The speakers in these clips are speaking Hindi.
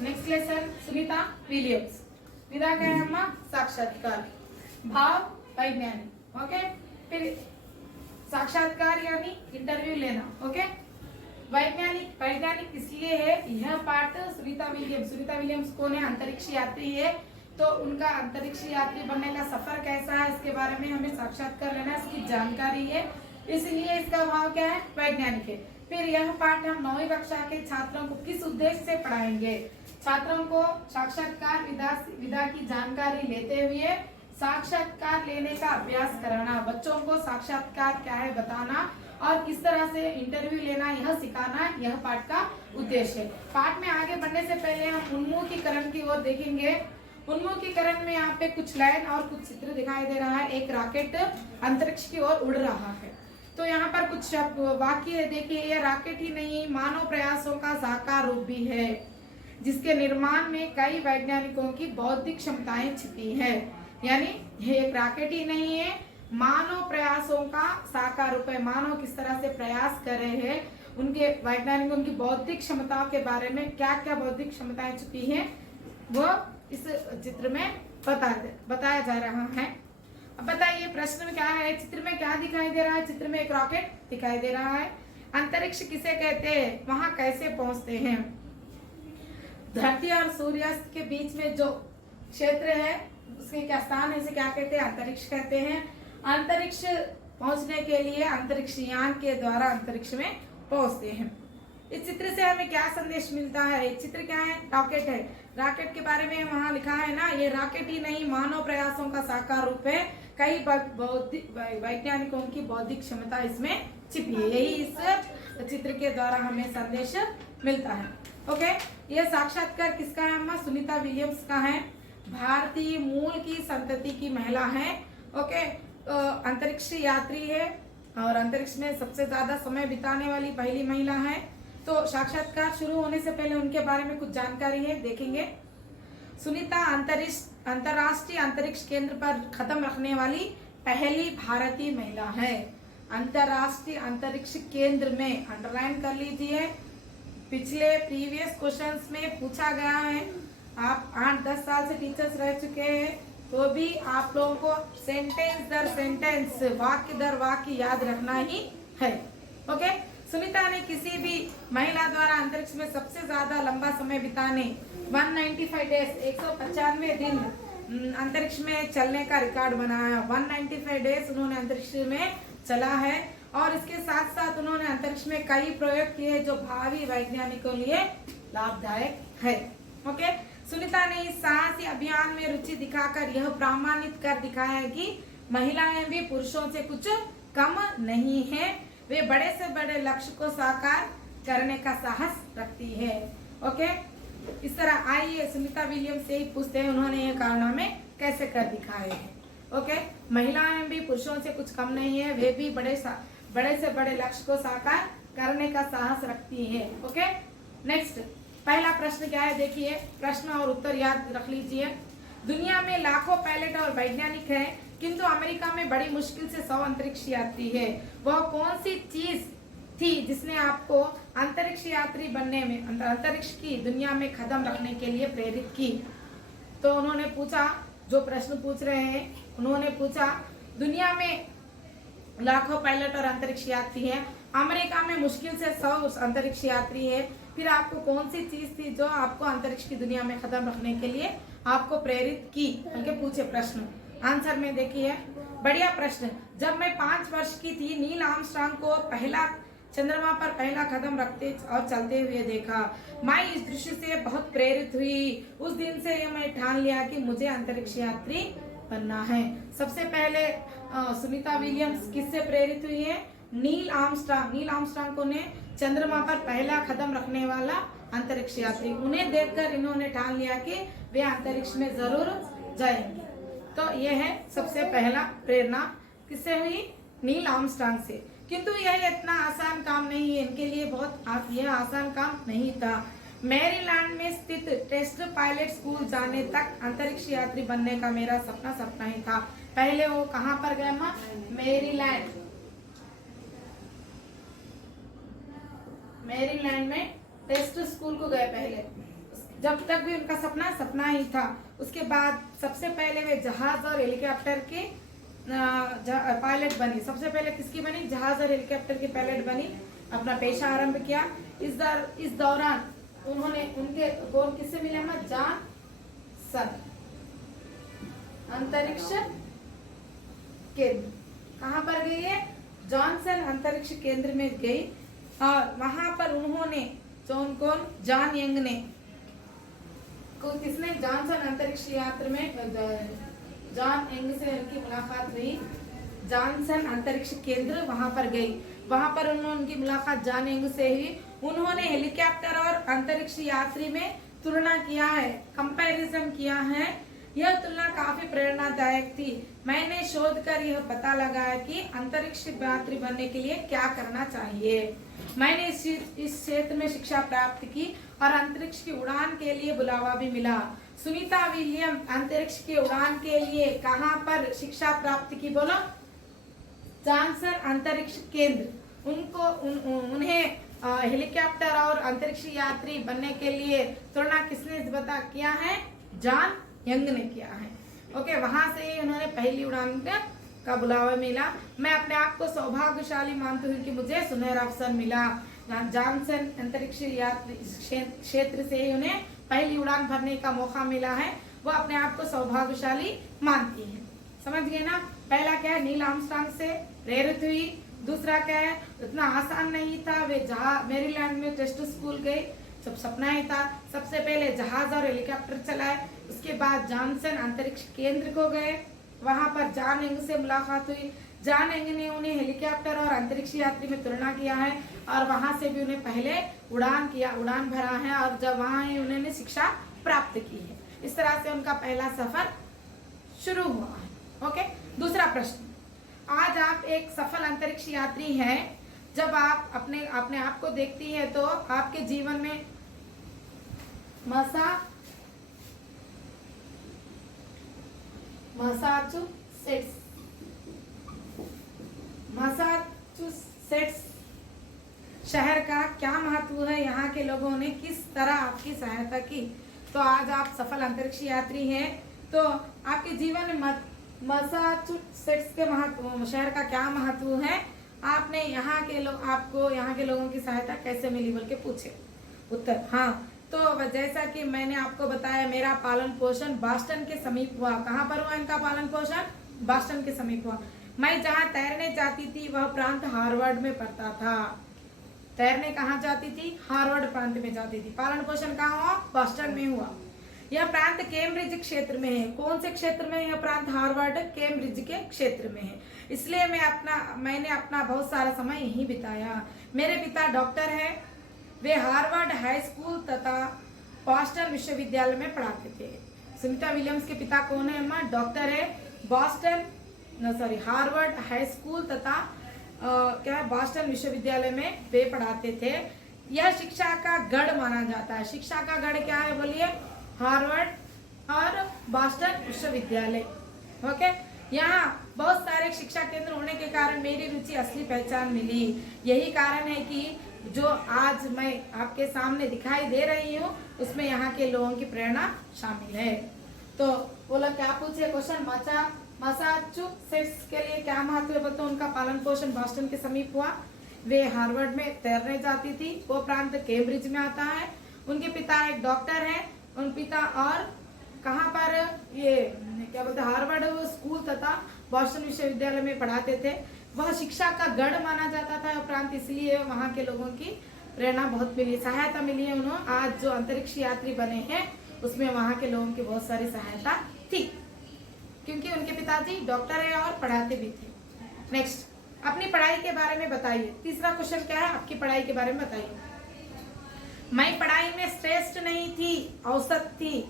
Next lesson Sunita Williams. विधा क्या है अम्मा? साक्षात्कार, भाव वैज्ञानिक। ओके, फिर साक्षात्कार यानी इंटरव्यू लेना। ओके, वैज्ञानिक, वैज्ञानिक इसलिए है यह part Sunita Williams. Sunita Williams कौन है? अंतरिक्ष यात्री है, तो उनका अंतरिक्ष यात्री बनने का सफर कैसा है इसके बारे में हमें साक्षात्कार लेना है, इसकी जानकारी है, इसलिए इसका भाव क्या है? वैज्ञानिक है। फिर यह पाठ हम 9वीं कक्षा के छात्रों को किस उद्देश्य से पढ़ाएंगे? छात्रों को साक्षात्कार विधा की जानकारी लेते हुए साक्षात्कार लेने का अभ्यास कराना, बच्चों को साक्षात्कार क्या है बताना और किस तरह से इंटरव्यू लेना यह सिखाना, यह पाठ का उद्देश्य है। पाठ में आगे बढ़ने से पहले हम उन्मुखीकरण की ओर देखेंगे। उन्मुखीकरण में यहाँ पे कुछ लाइन और कुछ चित्र दिखाई दे रहा है। एक रॉकेट अंतरिक्ष की ओर उड़ रहा है, तो यहाँ पर कुछ वाक्य देखिए, ये रॉकेट ही नहीं मानव प्रयासों का साकार रूप भी है, जिसके निर्माण में कई वैज्ञानिकों की बौद्धिक क्षमताएं छिपी है। यानी ये एक रॉकेट ही नहीं है, मानव प्रयासों का साकार रूप है। मानव किस तरह से प्रयास कर रहे हैं, उनके वैज्ञानिकों की बौद्धिक क्षमताओं के बारे में क्या क्या बौद्धिक क्षमताएं छिपी हैं वो इस चित्र में बताया जा रहा है। अब बताइए प्रश्न में क्या है, चित्र में क्या दिखाई दे रहा है? चित्र में एक रॉकेट दिखाई दे रहा है। अंतरिक्ष किसे कहते हैं? वहां कैसे पहुंचते हैं? धरती और सूर्यास्त के बीच में जो क्षेत्र है उसके क्या स्थान है, इसे क्या कहते हैं? अंतरिक्ष कहते हैं। अंतरिक्ष पहुंचने के लिए अंतरिक्ष यान के द्वारा अंतरिक्ष में पहुंचते हैं। इस चित्र से हमें क्या संदेश मिलता है? ये चित्र क्या है? रॉकेट है। रॉकेट के बारे में वहां लिखा है ना, ये रॉकेट ही नहीं मानव प्रयासों का साकार रूप है, कई वैज्ञानिकों की बौद्धिक क्षमता इसमें छिपी है। यही इस चित्र के द्वारा हमें संदेश मिलता है। ओके, ये साक्षात्कार किसका है अम्मा? सुनीता विलियम्स का है। भारतीय मूल की संतति की महिला है। ओके, अंतरिक्ष यात्री है और अंतरिक्ष में सबसे ज्यादा समय बिताने वाली पहली महिला है। तो साक्षात्कार शुरू होने से पहले उनके बारे में कुछ जानकारी है, देखेंगे। सुनीता अंतरराष्ट्रीय अंतरिक्ष केंद्र पर कदम रखने वाली पहली भारतीय महिला है। अंतरराष्ट्रीय अंतरिक्ष केंद्र में अंडरलाइन कर लीजिए। पिछले प्रीवियस क्वेश्चंस में पूछा गया है, आप 8-10 साल से टीचर्स रह चुके हैं तो भी आप लोगों को सेंटेंस दर सेंटेंस, वाक्य दर वाक्य याद रखना ही है। ओके, सुनीता ने किसी भी महिला द्वारा अंतरिक्ष में सबसे ज्यादा लंबा समय बिताने 195 डेज 195 दिन अंतरिक्ष में चलने का रिकॉर्ड बनाया। 195 डेज उन्होंने अंतरिक्ष में चला है और इसके साथ साथ उन्होंने अंतरिक्ष में कई प्रयोग किए जो भावी वैज्ञानिकों के लिए लाभदायक है। ओके, सुनीता ने इस साहसी अभियान में रुचि दिखाकर यह प्रमाणित कर दिखाया है कि महिलाएं भी पुरुषों से कुछ कम नहीं है, वे बड़े से बड़े लक्ष्य को साकार करने का साहस रखती है। ओके, इस तरह आइए सुनीता विलियम्स से ही पूछते हैं उन्होंने ये कारनामे कैसे कर दिखाए हैं। ओके, महिलाएं भी पुरुषों से कुछ कम नहीं है, वे भी बड़े से बड़े लक्ष्य को साकार करने का साहस रखती है। ओके, नेक्स्ट पहला प्रश्न क्या है देखिए, प्रश्न और उत्तर याद रख लीजिए। दुनिया में लाखों पायलट और वैज्ञानिक हैं, किंतु अमेरिका में बड़ी मुश्किल से 100 अंतरिक्ष यात्री है। वह कौन सी चीज थी जिसने आपको अंतरिक्ष यात्री बनने में, अंतरिक्ष की दुनिया में कदम रखने के लिए प्रेरित की? तो उन्होंने पूछा, जो प्रश्न पूछ रहे हैं उन्होंने पूछा, दुनिया में लाखों पायलट और अंतरिक्ष यात्री हैं, अमेरिका में मुश्किल से 100 अंतरिक्ष यात्री है, फिर आपको कौन सी चीज थी जो आपको अंतरिक्ष की दुनिया में कदम रखने के लिए आपको प्रेरित की? उनके पूछे प्रश्न। आंसर में देखिए, बढ़िया प्रश्न। जब मैं 5 वर्ष की थी, नील आर्मस्ट्रांग को पहला चंद्रमा पर पहला कदम रखते और चलते हुए देखा। मैं इस दृश्य से बहुत प्रेरित हुई। उस दिन से मैं ठान लिया कि मुझे अंतरिक्ष यात्री बनना है। सबसे पहले सुनीता विलियम्स किससे प्रेरित हुई है? नील आर्मस्ट्रांग को ने चंद्रमा पर पहला कदम रखने वाला अंतरिक्ष यात्री, उन्हें देखकर इन्होंने ठान लिया कि वे अंतरिक्ष में जरूर जाएंगे। तो ये है सबसे पहला प्रेरणा किससे हुई? नील आर्मस्ट्रांग से। किंतु यह इतना आसान काम नहीं है, इनके लिए यह आसान काम नहीं था। मैरीलैंड में स्थित टेस्ट पायलट स्कूल जाने तक अंतरिक्ष यात्री बनने का मेरा सपना ही था। पहले वो कहाँ पर गए माँ? मैरीलैंड में टेस्ट स्कूल को गए पहले, जब तक भी उनका सपना सपना ही था। उसके बाद सबसे पहले वे जहाज और हेलीकॉप्टर के पायलट बनी। सबसे पहले किसकी बनी? जहाज और हेलीकॉप्टर की पायलट बनी। अपना पेशा आरंभ किया। इस दौरान उनके कौन किससे मिले? जॉनसन अंतरिक्ष केंद्र। कहाँ पर गई है? जॉनसन अंतरिक्ष केंद्र में गई और वहां पर उन्होंने जॉन यंग ने किसने? जॉनसन अंतरिक्ष यात्रा में जॉन यंग से उनकी मुलाकात हुई। जॉनसन अंतरिक्ष केंद्र वहां पर गई। वहां पर उनकी मुलाकात जॉन यंग से हुई। उन्होंने हेलीकॉप्टर और अंतरिक्ष यात्री में तुलना किया है, कंपैरिजन किया है। यह तुलना काफी प्रेरणादायक थी। मैंने शोध कर यह पता लगाया कि अंतरिक्ष यात्री बनने के लिए क्या करना चाहिए। मैंने इस क्षेत्र में शिक्षा प्राप्त की और अंतरिक्ष की उड़ान के लिए बुलावा भी मिला। सुनीता विलियम अंतरिक्ष की उड़ान के लिए कहां पर शिक्षा प्राप्त की? बोलो। जॉनसन अंतरिक्ष केंद्र। उन्हें हेलीकॉप्टर और अंतरिक्ष यात्री बनने के लिए तुलना किसने किया है? जॉन यंग ने किया है। ओके, वहां से उन्होंने पहली उड़ान का बुलावा मिला। मैं अपने आप को सौभाग्यशाली मानती हूँ कि मुझे सुनहरा अवसर मिला। जॉनसन अंतरिक्ष यात्री क्षेत्र से उन्हें पहली उड़ान भरने का मौका मिला है। वो अपने आप को सौभाग्यशाली मानती है। समझ गए ना? पहला क्या है? नील आर्मस्ट्रांग से प्रेरित हुई। दूसरा क्या है? इतना आसान नहीं था। वे मैरीलैंड में टेस्ट स्कूल गए, सब सपना ही था। सबसे पहले जहाज और हेलीकॉप्टर चलाए। उसके बाद जॉनसन अंतरिक्ष केंद्र को गए। वहां पर जॉन यंग से मुलाकात हुई। जॉन यंग ने उन्हें हेलीकॉप्टर और अंतरिक्ष यात्री में तुलना किया है और वहां से भी उन्हें पहले उड़ान भरा है और जब वहां ही उन्होंने शिक्षा प्राप्त की है। इस तरह से उनका पहला सफर शुरू हुआ है। ओके, दूसरा प्रश्न। आज आप एक सफल अंतरिक्ष यात्री हैं। जब आप अपने आप को देखती है तो आपके जीवन में मैसाचुसेट्स शहर का क्या महत्व है? यहाँ के लोगों ने किस तरह आपकी सहायता की? तो आज आप सफल अंतरिक्ष यात्री हैं, तो आपके जीवन में मैसाचुसेट्स के शहर का क्या महत्व है? आपने यहाँ के लोगों की सहायता कैसे मिली बोल के पूछे। उत्तर, हाँ। तो जैसा कि मैंने आपको बताया, मेरा पालन पोषण बॉस्टन के समीप हुआ। कहाँ पर हुआ इनका पालन पोषण? बॉस्टन के समीप हुआ। मैं जहाँ तैरने जाती थी वह प्रांत हार्वर्ड में पड़ता था। तैरने कहाँ जाती थी? हार्वर्ड प्रांत में जाती थी। पालन पोषण कहाँ हुआ? बॉस्टन में हुआ। यह प्रांत कैम्ब्रिज क्षेत्र में है। कौन से क्षेत्र में? यह प्रांत हार्वर्ड कैम्ब्रिज के क्षेत्र में है। इसलिए मैंने अपना बहुत सारा समय यहीं बिताया। मेरे पिता डॉक्टर हैं। वे हार्वर्ड हाई स्कूल तथा बॉस्टन विश्वविद्यालय में पढ़ाते थे। सुनीता विलियम्स के पिता कौन है? अम्मा डॉक्टर है। हार्वर्ड हाई स्कूल तथा बॉस्टन विश्वविद्यालय में वे पढ़ाते थे। यह शिक्षा का गढ़ माना जाता है। शिक्षा का गढ़ क्या है बोलिए? हार्वर्ड और बॉस्टन विश्वविद्यालय। ओके, यहाँ बहुत सारे शिक्षा केंद्र होने के कारण मेरी रुचि असली पहचान मिली। यही कारण है कि जो आज मैं आपके सामने दिखाई दे रही हूँ उसमें यहाँ के लोगों की प्रेरणा शामिल है। तो बोला क्या पूछे क्वेश्चन? मैसाचुसेट्स के लिए क्या महत्व है? बोलते उनका पालन पोषण बॉस्टन के समीप हुआ। वे हार्वर्ड में तैरने जाती थी। वो प्रांत कैम्ब्रिज में आता है। उनके पिता एक डॉक्टर हैं। उन पिता और कहाँ पर ये क्या बोलते हार्वर्ड स्कूल तथा बॉस्टन विश्वविद्यालय में पढ़ाते थे। वह शिक्षा का गढ़ माना जाता था प्रांत, इसलिए वहाँ के लोगों की प्रेरणा बहुत मिली, सहायता मिली है उन्हें। आज जो अंतरिक्ष यात्री बने हैं उसमें वहाँ के लोगों की बहुत सारी सहायता थी, क्योंकि उनके पिताजी डॉक्टर है और पढ़ाते भी थे। नेक्स्ट, अपनी पढ़ाई के बारे में बताइए। तीसरा क्वेश्चन क्या है? आपकी पढ़ाई के बारे में बताइए। मैं पढ़ाई में श्रेष्ठ नहीं थी, औसत थी।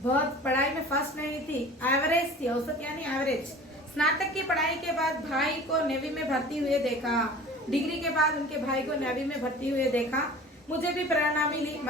बहुत पढ़ाई में फर्स्ट नहीं थी, एवरेज थी। औसत यानी एवरेज। स्नातक की पढ़ाई के बाद भाई को नेवी में भर्ती हुए देखा। डिग्री के बाद उनके भाई को नेवी में भर्ती हुए देखा। मुझे भी प्रेरणा मिली।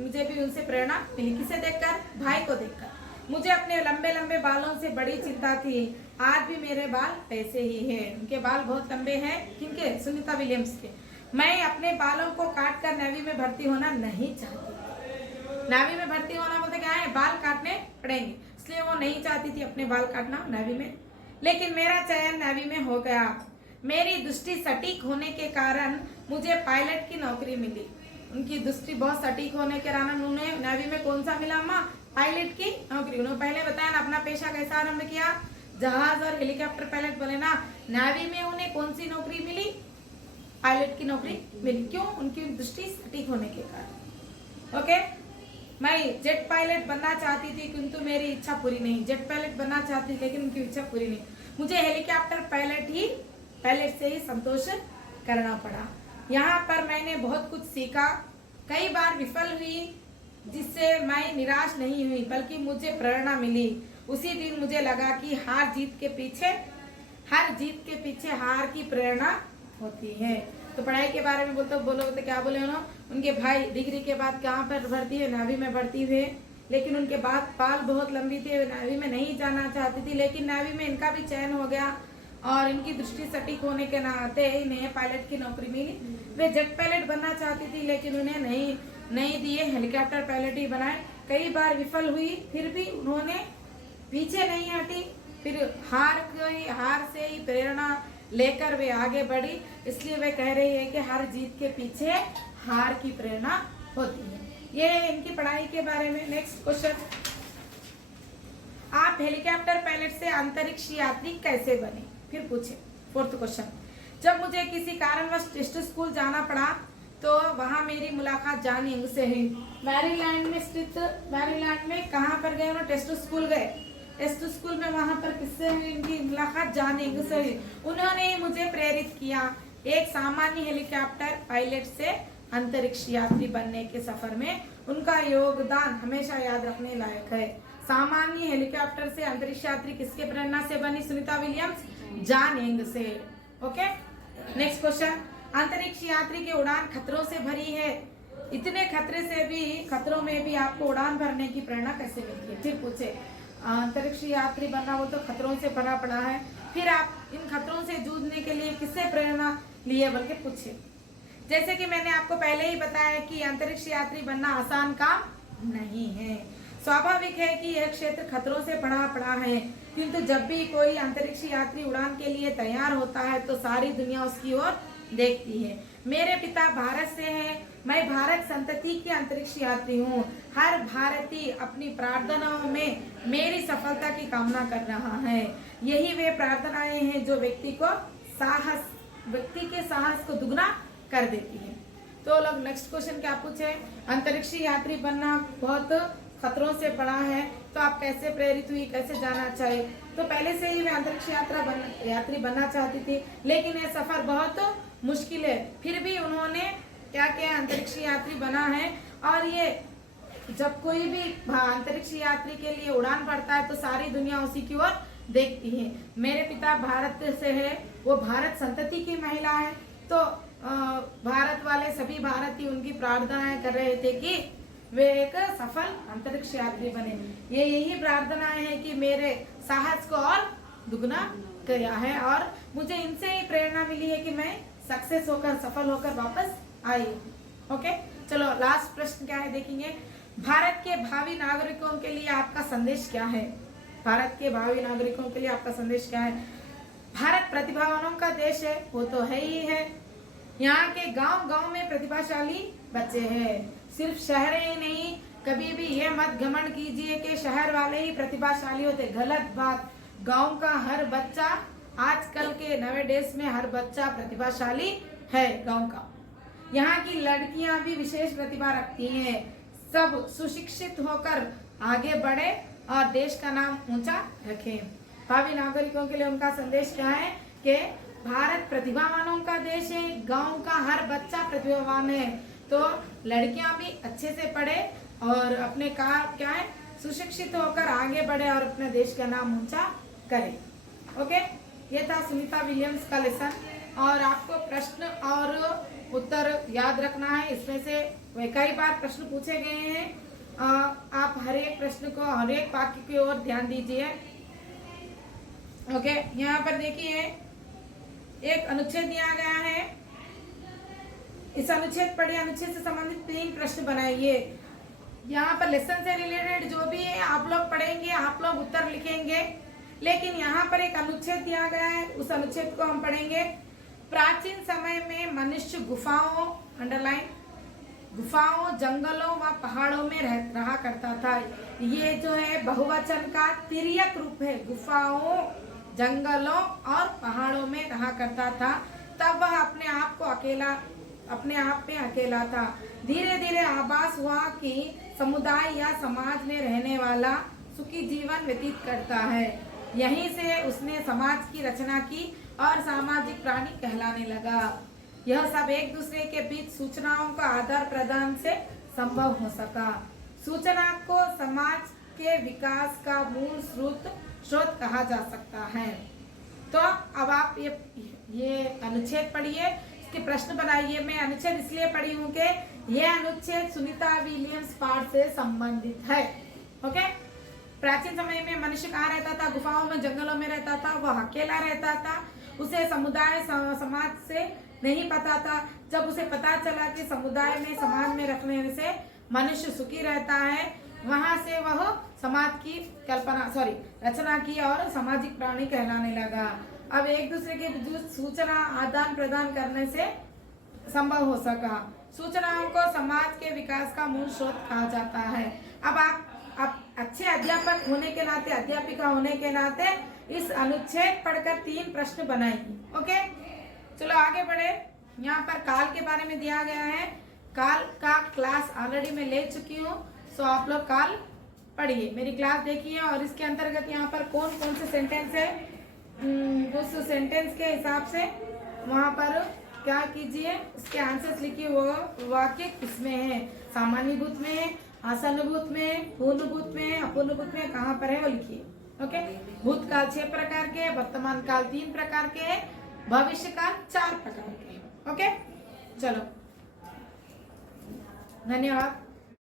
मुझे भी उनसे प्रेरणा मिली। किसे देखकर? भाई को देखकर। मुझे अपने लंबे लंबे बालों से बड़ी चिंता थी। आज भी मेरे बाल ऐसे ही हैं। उनके बाल बहुत लंबे हैं। किनके? सुनीता विलियम्स के। मैं अपने बालों को काट कर नेवी में भर्ती होना नहीं चाहती। नेवी में भर्ती होना बोलते क्या है, बाल काटने पड़ेंगे, इसलिए वो नहीं चाहती थी अपने बाल काटना नेवी में। लेकिन मेरा चयन नेवी में हो गया। मेरी दृष्टि सटीक होने के कारण मुझे पायलट की नौकरी मिली। उनकी दृष्टि बहुत सटीक होने के कारण उन्हें नेवी में कौन सा मिला अम्मा, पायलट की नौकरी। उन्होंने पहले बताया ना अपना पेशा कैसा आरंभ किया, जहाज और हेलीकॉप्टर पायलट बने ना। नेवी में उन्हें कौन सी नौकरी मिली, पायलट की नौकरी मिली। क्यों, उनकी दृष्टि सटीक होने के कारण। ओके, मैं जेट पायलट बनना चाहती थी किंतु मेरी इच्छा पूरी नहीं। जेट पायलट बनना चाहती थी लेकिन उनकी इच्छा पूरी नहीं। मुझे हेलीकॉप्टर पायलट से ही संतोष करना पड़ा। यहाँ पर मैंने बहुत कुछ सीखा, कई बार विफल हुई जिससे मैं निराश नहीं हुई बल्कि मुझे प्रेरणा मिली। उसी दिन मुझे लगा कि हर जीत के पीछे हार की प्रेरणा होती है। तो पढ़ाई के बारे में बोलो तो क्या बोले उन्होंने, उनके भाई डिग्री के बाद कहाँ पर भर्ती हुए, नेवी में भर्ती हुए। लेकिन उनके बाद बाल बहुत लंबी थी, नेवी में नहीं जाना चाहती थी, लेकिन नेवी में इनका भी चयन हो गया और इनकी दृष्टि सटीक होने के नाते इन्हें पायलट की नौकरी मिली। वे जेट पायलट बनना चाहती थी लेकिन उन्हें नहीं दिए, हेलीकॉप्टर पायलट ही बनाए। कई बार विफल हुई फिर भी उन्होंने पीछे नहीं हटी, फिर हार से ही प्रेरणा लेकर वे आगे बढ़ी। इसलिए वे कह रही है कि हर जीत के पीछे हार की प्रेरणा होती है। ये इनकी पढ़ाई के बारे में। नेक्स्ट क्वेश्चन, आप हेलीकॉप्टर पायलट से अंतरिक्ष यात्री कैसे बने, फिर पूछे। फोर्थ क्वेश्चन, जब मुझे किसी कारणवश टेस्ट स्कूल जाना पड़ा तो वहां मेरी मुलाकात जॉन यंग से हुई। मैरीलैंड में स्थित, मैरीलैंड में कहाँ पर गए उन्होंने, टेस्ट स्कूल गए। टेस्ट स्कूल में वहां पर किससे हुई इनकी मुलाकात, जॉन यंग से हुई। उन्होंने ही मुझे प्रेरित किया एक सामान्य हेलीकॉप्टर पायलट से अंतरिक्ष यात्री बनने के सफर में। उनका योगदान हमेशा याद रखने लायक है। सामान्य हेलीकॉप्टर से अंतरिक्ष यात्री किसके प्रेरणा से बनी, सुनीता विलियम्स, जॉन यंग से। ओके, नेक्स्ट क्वेश्चन, अंतरिक्ष यात्री की उड़ान खतरों से भरी है। इतने खतरों में भी आपको उड़ान भरने की प्रेरणा कैसे मिलती है। फिर पूछे, अंतरिक्ष यात्री बनना वो तो खतरों से भरा पड़ा है, फिर आप इन खतरों से जूझने के लिए किससे प्रेरणा लिए बल्कि पूछे। जैसे कि मैंने आपको पहले ही बताया कि अंतरिक्ष यात्री बनना आसान काम नहीं है। स्वाभाविक है कि यह क्षेत्र खतरों से भरा पड़ा है, किंतु जब भी कोई अंतरिक्ष यात्री उड़ान के लिए तैयार होता है तो सारी दुनिया उसकी ओर देखती है। मेरे पिता भारत से हैं, मैं भारत संतति की अंतरिक्ष यात्री हूँ। हर भारतीय अपनी प्रार्थनाओं में मेरी सफलता की कामना कर रहा है। यही वे प्रार्थनाएं हैं जो व्यक्ति के साहस को दुगना कर देती है। तो लोग नेक्स्ट क्वेश्चन क्या पूछे, अंतरिक्ष यात्री बनना बहुत खतरों से पड़ा है, तो आप कैसे प्रेरित हुई, कैसे जाना चाहिए। तो पहले से ही वे अंतरिक्ष यात्री बनना चाहती थी, लेकिन यह सफर बहुत मुश्किल है, फिर भी उन्होंने क्या किया, अंतरिक्ष यात्री बना है। और ये जब कोई भी अंतरिक्ष यात्री के लिए उड़ान भरता है तो सारी दुनिया उसी की ओर देखती है। मेरे पिता भारत से है, वो भारत संतति की महिला है, तो भारत वाले सभी भारतीय उनकी प्रार्थनाएं कर रहे थे कि वे एक सफल अंतरिक्ष यात्री बने। ये यही प्रार्थनाएं हैं कि मेरे साहस को और दुगना किया है और मुझे इनसे ही प्रेरणा मिली है कि मैं सक्सेस होकर, सफल होकर वापस आई। ओके, चलो लास्ट प्रश्न क्या है देखेंगे। भारत के भावी नागरिकों के लिए आपका संदेश क्या है। भारत के भावी नागरिकों के लिए आपका संदेश क्या है। भारत प्रतिभावानों का देश है, वो तो है ही है। यहाँ के गांव-गांव में प्रतिभाशाली बच्चे हैं, सिर्फ शहर ही नहीं। कभी भी ये मत घमंड कीजिए कि शहर वाले ही प्रतिभाशाली होते, गलत बात। गांव का हर बच्चा, आजकल के नवे डेज में हर बच्चा प्रतिभाशाली है गांव का। यहाँ की लड़कियां भी विशेष प्रतिभा रखती हैं। सब सुशिक्षित होकर आगे बढ़े और देश का नाम ऊंचा रखें। भावी नागरिकों के लिए उनका संदेश क्या है कि भारत प्रतिभावानों का देश है, गांव का हर बच्चा प्रतिभावान है, तो लड़कियां भी अच्छे से पढ़े और अपने क्या है, सुशिक्षित होकर आगे बढ़े और अपने देश का नाम ऊंचा करें। ओके, ये था सुनीता विलियम्स का लेसन और आपको प्रश्न और उत्तर याद रखना है। इसमें से कई बार प्रश्न पूछे गए हैं। आप हर एक प्रश्न को, हर एक वाक्य की ओर ध्यान दीजिए। ओके, यहाँ पर देखिए एक अनुच्छेद दिया गया है। इस अनुच्छेद पढ़िए, अनुच्छेद से संबंधित 3 प्रश्न बनाइए। यहाँ पर लेसन से रिलेटेड जो भी है आप लोग पढ़ेंगे, आप लोग उत्तर लिखेंगे। लेकिन यहाँ पर एक अनुच्छेद दिया गया है, उस अनुच्छेद को हम पढ़ेंगे। प्राचीन समय में मनुष्य गुफाओं, अंडरलाइन, गुफाओं, जंगलों व पहाड़ों में रहा करता था। ये जो है बहुवचन का तिर्यक रूप है, गुफाओं, जंगलों और पहाड़ों में रहा करता था। तब वह अपने आप में अकेला था। धीरे धीरे आभास हुआ कि समुदाय या समाज में रहने वाला सुखी जीवन व्यतीत करता है। यहीं से उसने समाज की रचना की और सामाजिक प्राणी कहलाने लगा। यह सब एक दूसरे के बीच सूचनाओं का आदान प्रदान से संभव हो सका। सूचना को समाज के विकास का मूल स्रोत कहा जा सकता है। तो अब आप ये अनुच्छेद पढ़िए, इसके प्रश्न बनाइए। मैं अनुच्छेद इसलिए पढ़ी हूँ कि यह अनुच्छेद सुनीता विलियम्स पाठ से संबंधित है। ओके, प्राचीन समय में मनुष्य कहाँ रहता था? गुफाओं में, जंगलों में रहता था। वह अकेला रहता था। उसे समुदाय समाज से नहीं पता था। जब उसे पता चला कि समुदाय में, समाज में रखने से मनुष्य सुखी रहता है, वहां से वह समाज की रचना की और सामाजिक प्राणी कहलाने लगा। अब एक दूसरे के बीच सूचना आदान प्रदान करने से संभव हो सका। सूचनाओं को समाज के विकास का मूल स्रोत कहा जाता है। अब आप अच्छे अध्यापक होने के नाते, अध्यापिका होने के नाते इस अनुच्छेद पढ़कर 3 प्रश्न बनाएंगे। ओके, चलो आगे बढ़े। यहाँ पर काल के बारे में दिया गया है। काल का क्लास ऑलरेडी मैं ले चुकी हूँ, सो आप लोग काल पढ़िए, मेरी क्लास देखिए। और इसके अंतर्गत यहाँ पर कौन कौन से सेंटेंस है, उस सेंटेंस के हिसाब से वहाँ पर क्या कीजिए, उसके आंसर्स लिखिए। वो वाक्य किसमें है? सामान्यभूत में है, आसन्नभूत में, पूर्णभूत में, अपूर्णभूत में, कहाँ पर है वो लिखिए। ओके, भूतकाल 6 प्रकार के, वर्तमान काल 3 प्रकार के, भविष्य काल 4 प्रकार के। ओके, चलो, धन्यवाद।